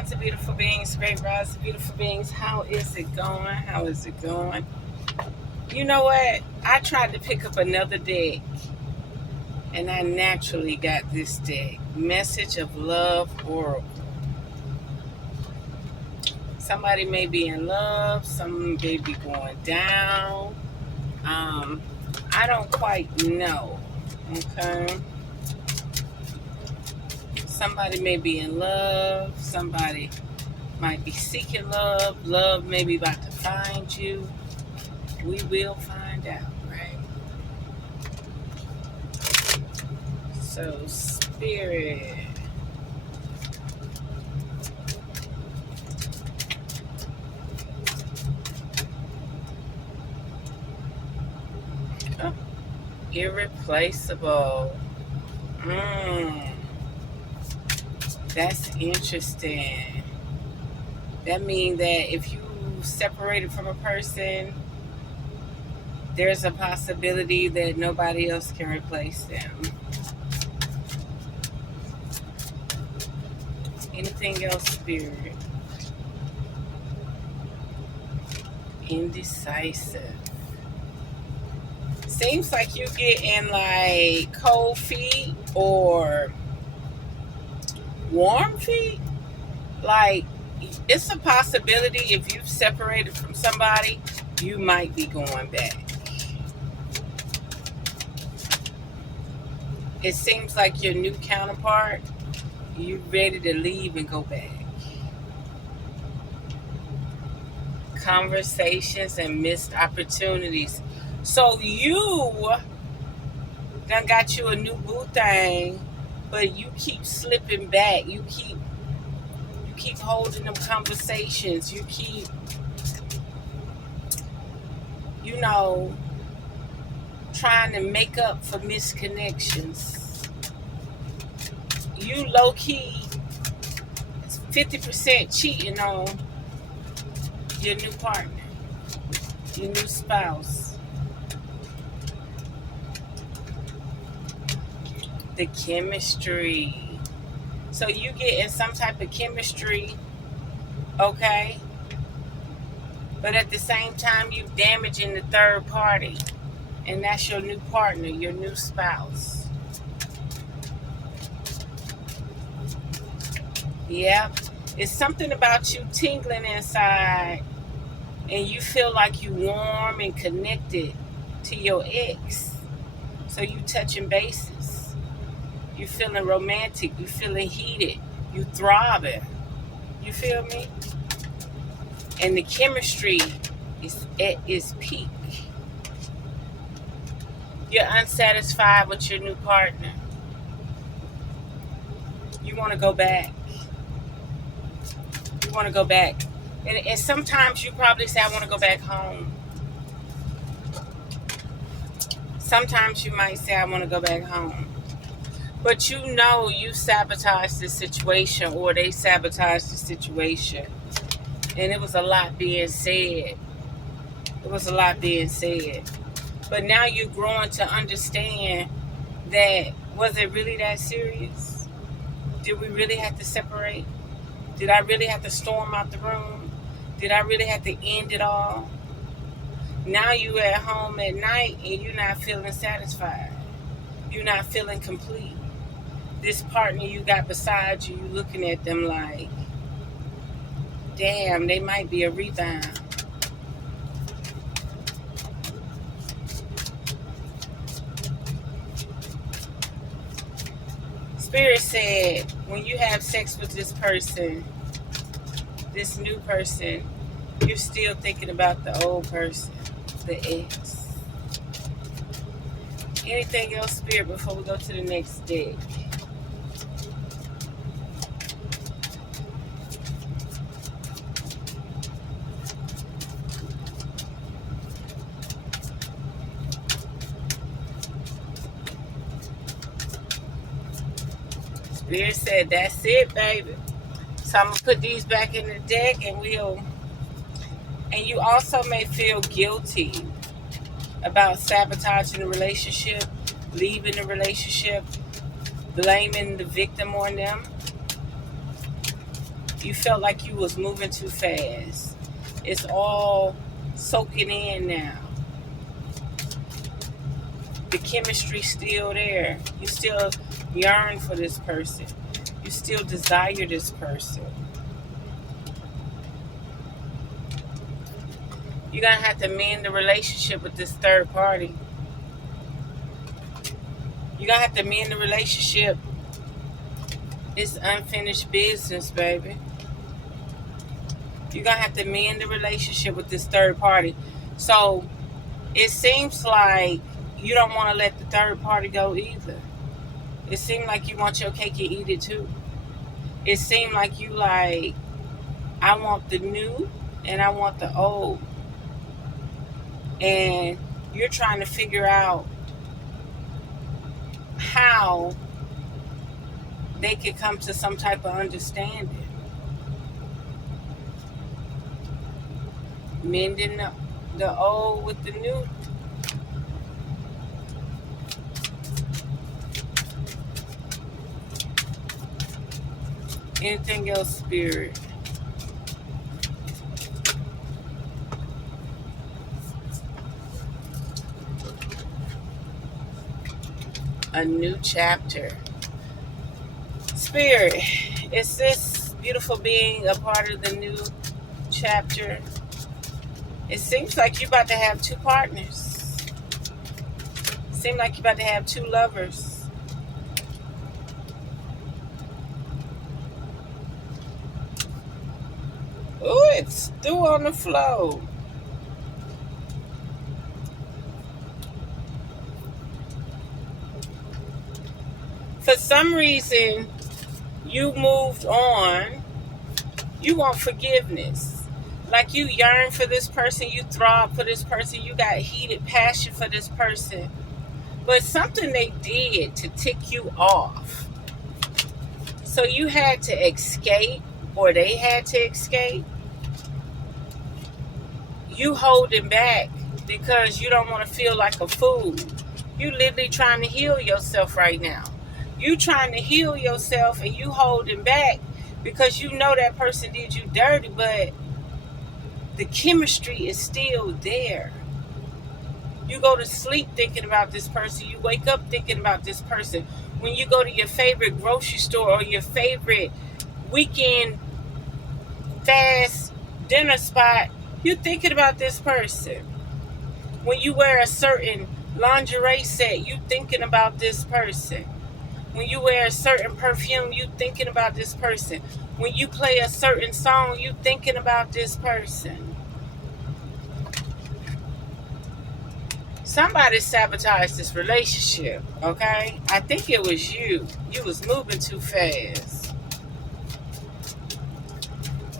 rise, beautiful beings. Great rise, beautiful beings. How is it going? How is it going? You know what? I tried to pick up another deck, and I naturally got this deck. Message of Love Oracle. Somebody may be in love. Some may be going down. I don't quite know. Okay. Somebody may be in love. Somebody might be seeking love. Love may be about to find you. We will find out, right? So, Spirit. Oh, irreplaceable. That's interesting. That means that if you separated from a person, there's a possibility that nobody else can replace them. Anything else, Spirit? Indecisive. Seems like you getting like cold feet or warm feet. Like, it's a possibility if you've separated from somebody, you might be going back. It seems like your new counterpart, you ready to leave and go back. Conversations and missed opportunities. So you done got you a new boo thing, but you keep slipping back. You keep holding them conversations. You keep, trying to make up for misconnections. You low-key 50% cheating on your new partner, your new spouse. The chemistry. So you getting some type of chemistry, okay? But at the same time, you damaging the third party. And that's your new partner, your new spouse. Yep. It's something about you tingling inside and you feel like you warm and connected to your ex. So you touching bases. You feeling romantic. You feeling heated. You thriving. You feel me? And the chemistry is at its peak. You're unsatisfied with your new partner. You want to go back. You want to go back. And sometimes you probably say, I want to go back home. Sometimes you might say, I want to go back home. But you sabotaged the situation, or they sabotaged the situation. And it was a lot being said. It was a lot being said. But now you're growing to understand that, was it really that serious? Did we really have to separate? Did I really have to storm out the room? Did I really have to end it all? Now you at home at night and you're not feeling satisfied. You're not feeling complete. This partner you got beside you, you looking at them like, damn, they might be a rebound. Spirit said, when you have sex with this person, this new person, you're still thinking about the old person, the ex. Anything else, Spirit, before we go to the next deck? Spirit said, that's it, baby. So I'm going to put these back in the deck and you also may feel guilty about sabotaging the relationship, leaving the relationship, blaming the victim on them. You felt like you was moving too fast. It's all soaking in now. The chemistry's still there. You still yearn for this person. You still desire this person. You're going to have to mend the relationship with this third party. You're going to have to mend the relationship. It's unfinished business, baby. You're going to have to mend the relationship with this third party. So it seems like you don't want to let the third party go either. It seems like you want your cake and eat it too. It seems like you like, I want the new and I want the old. And you're trying to figure out how they could come to some type of understanding. Mending the old with the new. Anything else, Spirit? A new chapter. Spirit, is this beautiful being a part of the new chapter? It seems like you're about to have two partners. It seems like you're about to have two lovers. Ooh, it's still on the flow. For some reason, you moved on. You want forgiveness. Like you yearn for this person, you throb for this person, you got heated passion for this person. But something they did to tick you off. So you had to escape, or they had to escape. You holding back because you don't want to feel like a fool. You literally trying to heal yourself right now. You trying to heal yourself and you holding back because you know that person did you dirty, but the chemistry is still there. You go to sleep thinking about this person. You wake up thinking about this person. When you go to your favorite grocery store or your favorite weekend fast dinner spot, you're thinking about this person. When you wear a certain lingerie set, you thinking about this person. When you wear a certain perfume, you thinking about this person. When you play a certain song, you thinking about this person. Somebody sabotaged this relationship, okay? I think it was you. You was moving too fast.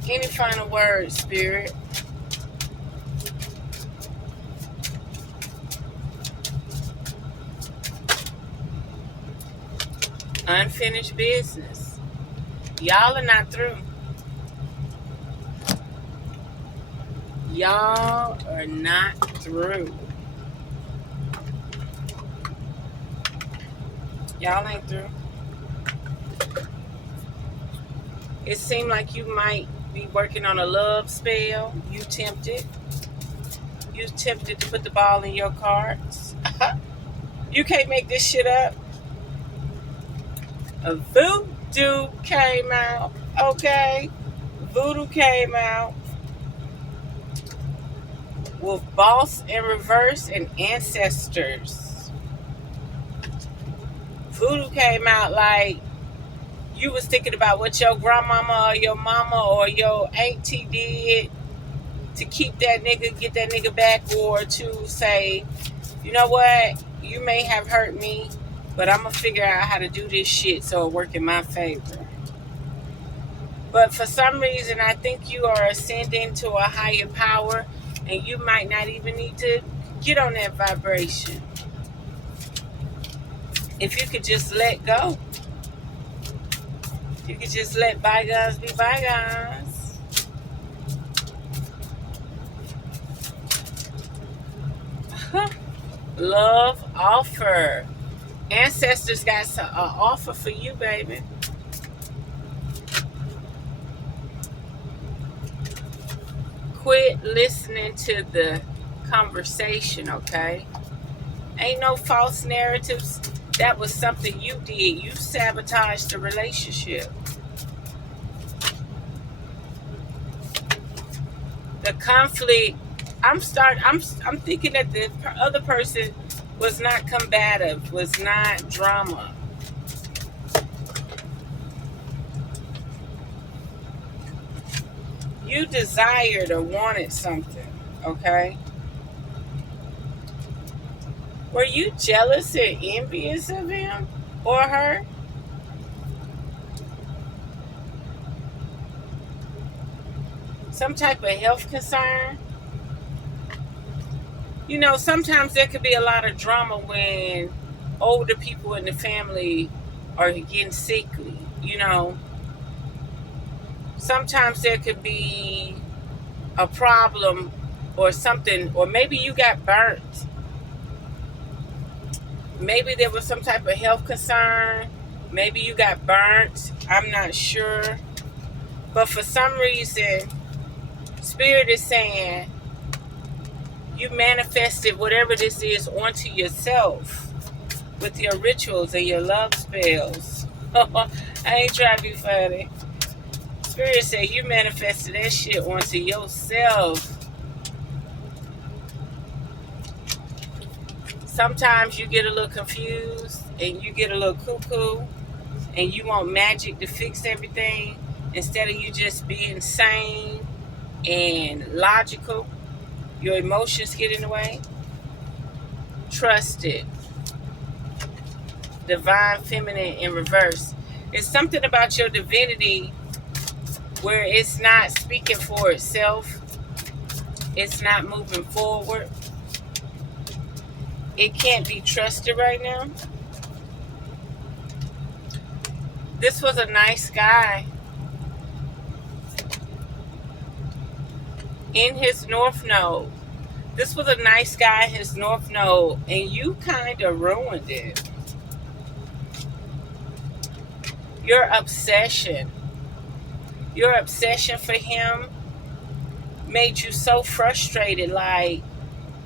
Any final words, Spirit? Unfinished business. Y'all are not through. Y'all are not through. Y'all ain't through. It seemed like you might be working on a love spell. You tempted. You tempted to put the ball in your cards. You can't make this shit up. A voodoo came out. Okay. Voodoo came out. With boss in reverse and ancestors. Voodoo came out like you was thinking about what your grandmama or your mama or your auntie did to keep that nigga, get that nigga back, or to say, you know what, you may have hurt me, but I'm going to figure out how to do this shit so it work in my favor. But for some reason, I think you are ascending to a higher power, and you might not even need to get on that vibration. If you could just let go. You could just let bygones be bygones. Love offer. Ancestors got an offer for you, baby. Quit listening to the conversation, okay? Ain't no false narratives. That was something you did. You sabotaged the relationship. The conflict, I'm thinking that the other person was not combative, was not drama. You desired or wanted something, okay? Were you jealous or envious of him or her? Some type of health concern? You know, sometimes there could be a lot of drama when older people in the family are getting sickly, you know. Sometimes there could be a problem or something, or maybe you got burnt. Maybe there was some type of health concern. Maybe you got burnt. I'm not sure. But for some reason, Spirit is saying you manifested whatever this is onto yourself with your rituals and your love spells. I ain't trying to be funny. Spirit said you manifested that shit onto yourself. Sometimes you get a little confused and you get a little cuckoo and you want magic to fix everything instead of you just being sane and logical. Your emotions get in the way. Trust it. Divine feminine in reverse. It's something about your divinity where it's not speaking for itself. It's not moving forward. It can't be trusted right now. This was a nice guy. In his north node. This was a nice guy in his north node, and you kind of ruined it. Your obsession for him made you so frustrated, like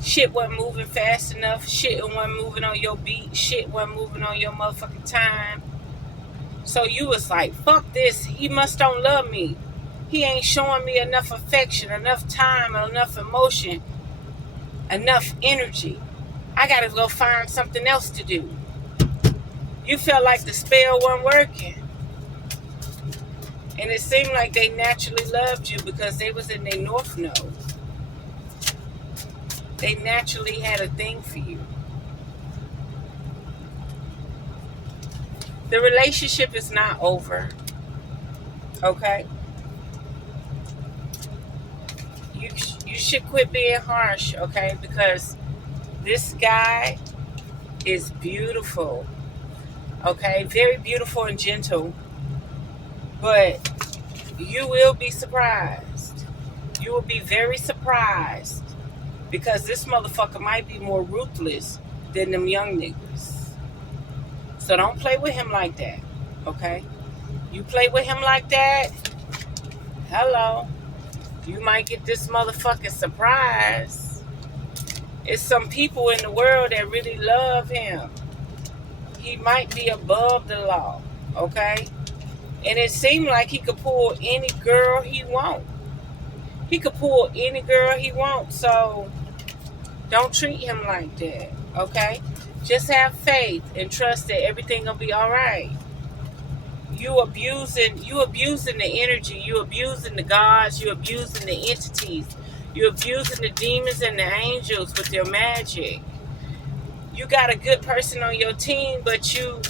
shit wasn't moving fast enough, shit wasn't moving on your beat, shit wasn't moving on your motherfucking time. So you was like, fuck this, he must don't love me. He ain't showing me enough affection, enough time, enough emotion, enough energy. I gotta go find something else to do. You felt like the spell wasn't working. And it seemed like they naturally loved you because they was in their north node. They naturally had a thing for you. The relationship is not over. Okay? You should quit being harsh, okay? Because this guy is beautiful. Okay? Very beautiful and gentle. But you will be surprised. You will be very surprised. Because this motherfucker might be more ruthless than them young niggas. So don't play with him like that. Okay? You play with him like that, hello. You might get this motherfucking surprise. It's some people in the world that really love him. He might be above the law. Okay? And it seemed like he could pull any girl he wants. He could pull any girl he wants. So don't treat him like that. Okay? Just have faith and trust that everything gonna be all right. You abusing the energy. You abusing the gods. You abusing the entities. You abusing the demons and the angels with your magic. You got a good person on your team, but you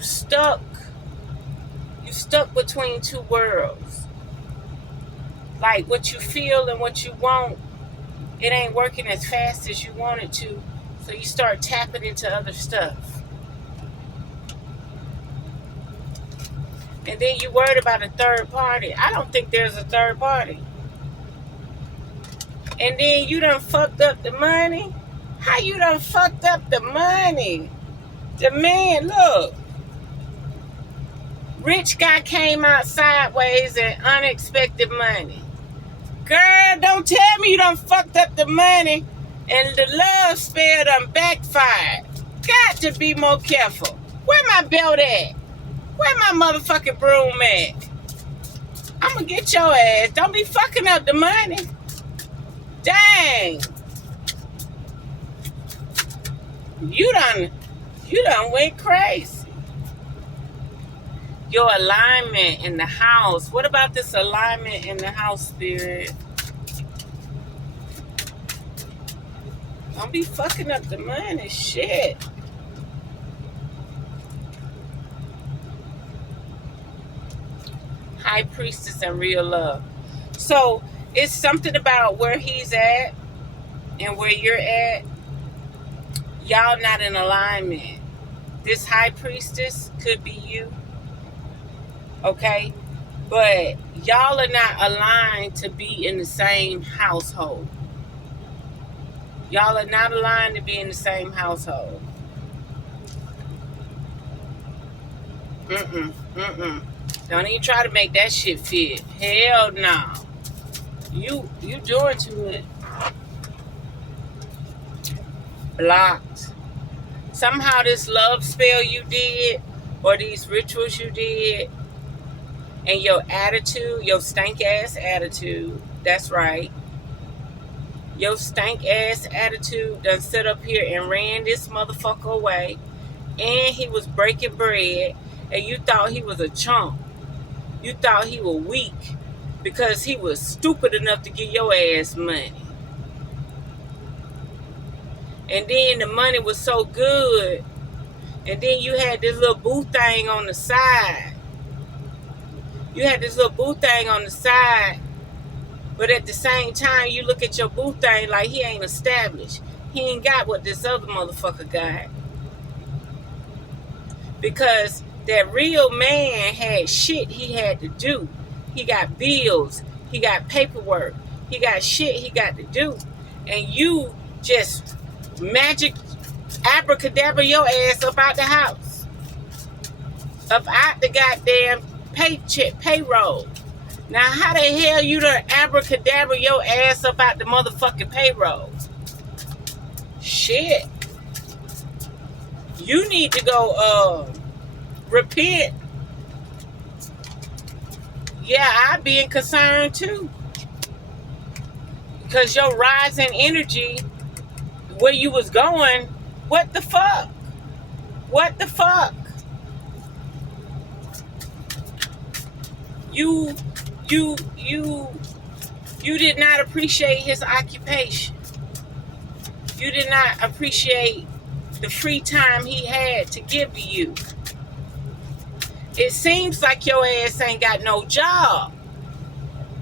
stuck. You stuck between two worlds. Like what you feel and what you want, it ain't working as fast as you want it to. So you start tapping into other stuff. And then you worried about a third party. I don't think there's a third party. And then you done fucked up the money. How you done fucked up the money? The man, look. Rich guy came out sideways and unexpected money. Girl, don't tell me you done fucked up the money and the love spell done backfired. Got to be more careful. Where my belt at? Where my motherfucking broom at? I'ma get your ass. Don't be fucking up the money. Dang. You done went crazy. Your alignment in the house. What about this alignment in the house, Spirit? Don't be fucking up the money. Shit. High Priestess and real love. So it's something about where he's at and where you're at. Y'all not in alignment. This High Priestess could be you. Okay? But y'all are not aligned to be in the same household. Y'all are not aligned to be in the same household. Don't even try to make that shit fit. Hell no. You doing too much. Blocked. Somehow this love spell you did, or these rituals you did, and your attitude, your stank ass attitude, that's right. Your stank ass attitude done sit up here and ran this motherfucker away, and he was breaking bread, and you thought he was a chump. You thought he was weak because he was stupid enough to give your ass money. And then the money was so good, and then you had this little boo thing on the side. You had this little boo thing on the side, but at the same time, you look at your boo thing like he ain't established. He ain't got what this other motherfucker got. Because that real man had shit he had to do. He got bills. He got paperwork. He got shit he got to do. And you just magic abracadabra your ass up out the house. Up out the goddamn payroll. Now, how the hell you done abracadabra your ass up out the motherfucking payroll? Shit. You need to go, repent. Yeah, I being concerned too. Because your rising energy, where you was going, what the fuck? What the fuck? You did not appreciate his occupation. You did not appreciate the free time he had to give to you. It seems like your ass ain't got no job,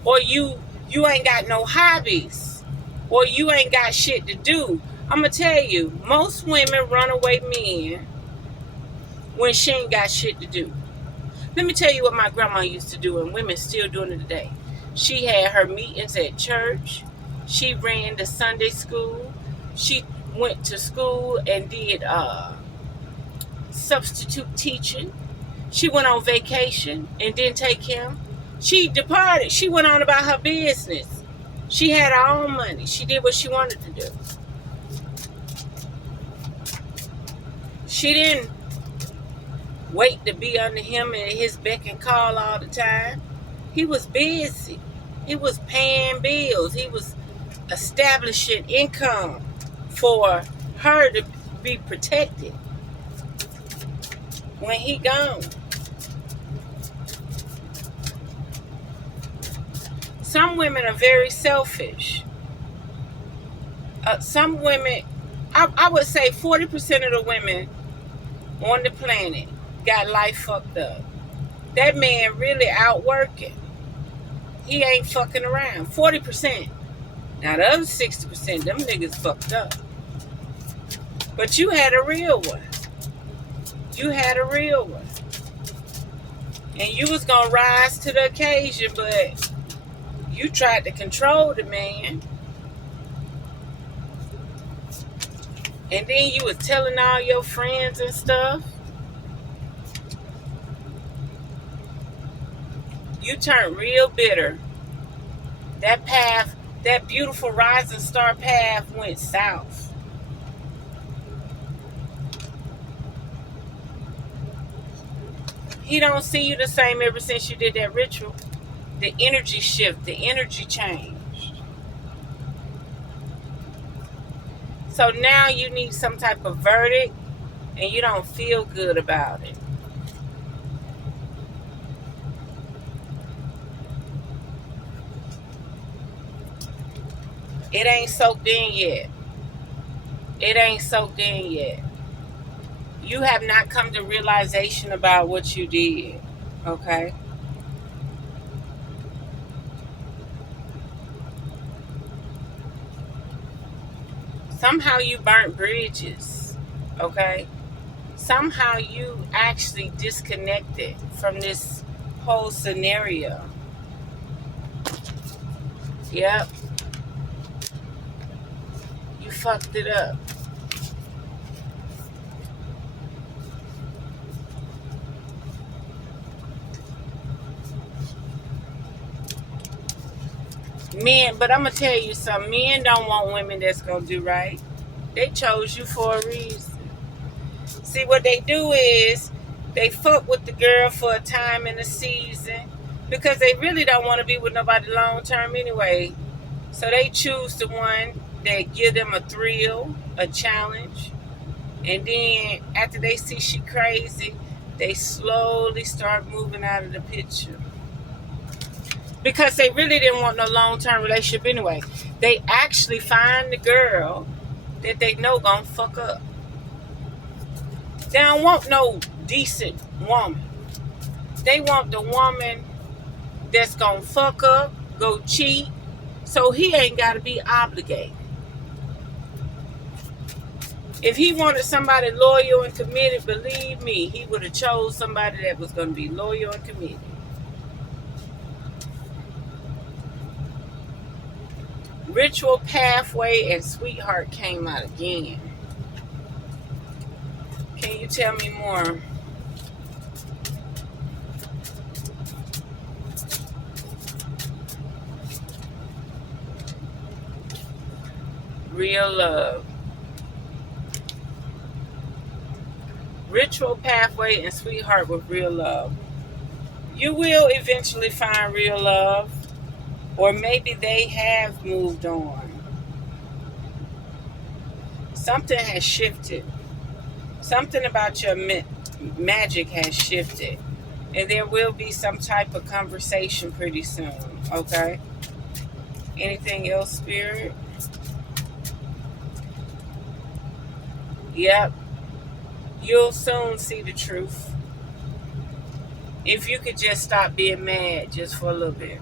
or you ain't got no hobbies, or you ain't got shit to do. I'm gonna tell you, most women run away men when she ain't got shit to do. Let me tell you what my grandma used to do, and women still doing it today. She had her meetings at church. She ran the Sunday school. She went to school and did substitute teaching. She went on vacation and didn't take him. She departed. She went on about her business. She had her own money. She did what she wanted to do. She didn't wait to be under him and his beck and call all the time. He was busy. He was paying bills. He was establishing income for her to be protected when he gone. Some women are very selfish. Some women, I would say 40% of the women on the planet got life fucked up. That man really out working. He ain't fucking around. 40%. Now the other 60%, them niggas fucked up. But you had a real one. You had a real one. And you was gonna rise to the occasion, but you tried to control the man. And then you was telling all your friends and stuff. You turned real bitter. That path, that beautiful rising star path went south. He don't see you the same ever since you did that ritual. The energy shift, the energy changed. So now you need some type of verdict and you don't feel good about it. It ain't soaked in yet. It ain't soaked in yet. You have not come to realization about what you did. Okay? Somehow you burnt bridges. Okay? Somehow you actually disconnected from this whole scenario. Yep. You fucked it up. Men, but I'm going to tell you something. Men don't want women that's going to do right. They chose you for a reason. See, what they do is they fuck with the girl for a time in a season because they really don't want to be with nobody long term anyway. So they choose the one that give them a thrill, a challenge. And then after they see she crazy, they slowly start moving out of the picture. Because they really didn't want no long-term relationship anyway. They actually find the girl that they know gonna fuck up. They don't want no decent woman. They want the woman that's gonna fuck up, go cheat, so he ain't gotta be obligated. If he wanted somebody loyal and committed, believe me, he would have chose somebody that was gonna be loyal and committed. Ritual, pathway, and sweetheart came out again. Can you tell me more? Real love. Ritual, pathway, and sweetheart with real love. You will eventually find real love. Or maybe they have moved on. Something has shifted. Something about your magic has shifted. And there will be some type of conversation pretty soon. Okay? Anything else, Spirit? Yep. You'll soon see the truth. If you could just stop being mad just for a little bit.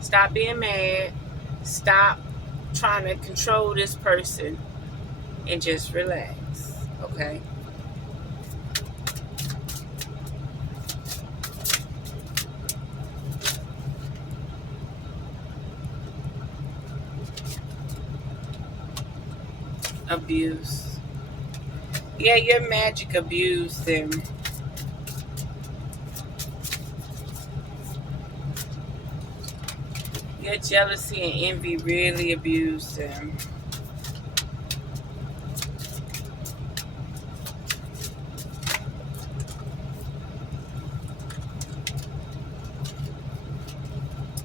Stop being mad. Stop trying to control this person and just relax. Okay? Abuse. Yeah, your magic abused them. Your jealousy and envy really abused them.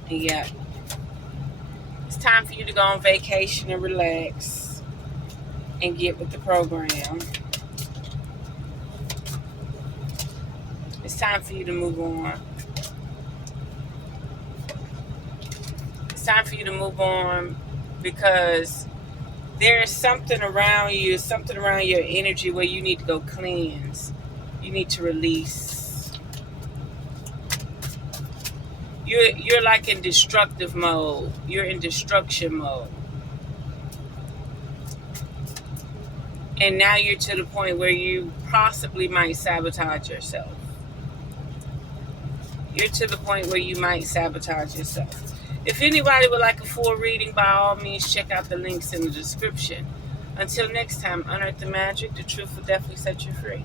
Yeah. It's time for you to go on vacation and relax and get with the program. It's time for you to move on. It's time for you to move on because there's something around you, something around your energy where you need to go cleanse. You need to release. You're like in destructive mode. You're in destruction mode. And now you're to the point where you possibly might sabotage yourself. You're to the point where you might sabotage yourself. If anybody would like a full reading, by all means, check out the links in the description. Until next time, unearth the magic. The truth will definitely set you free.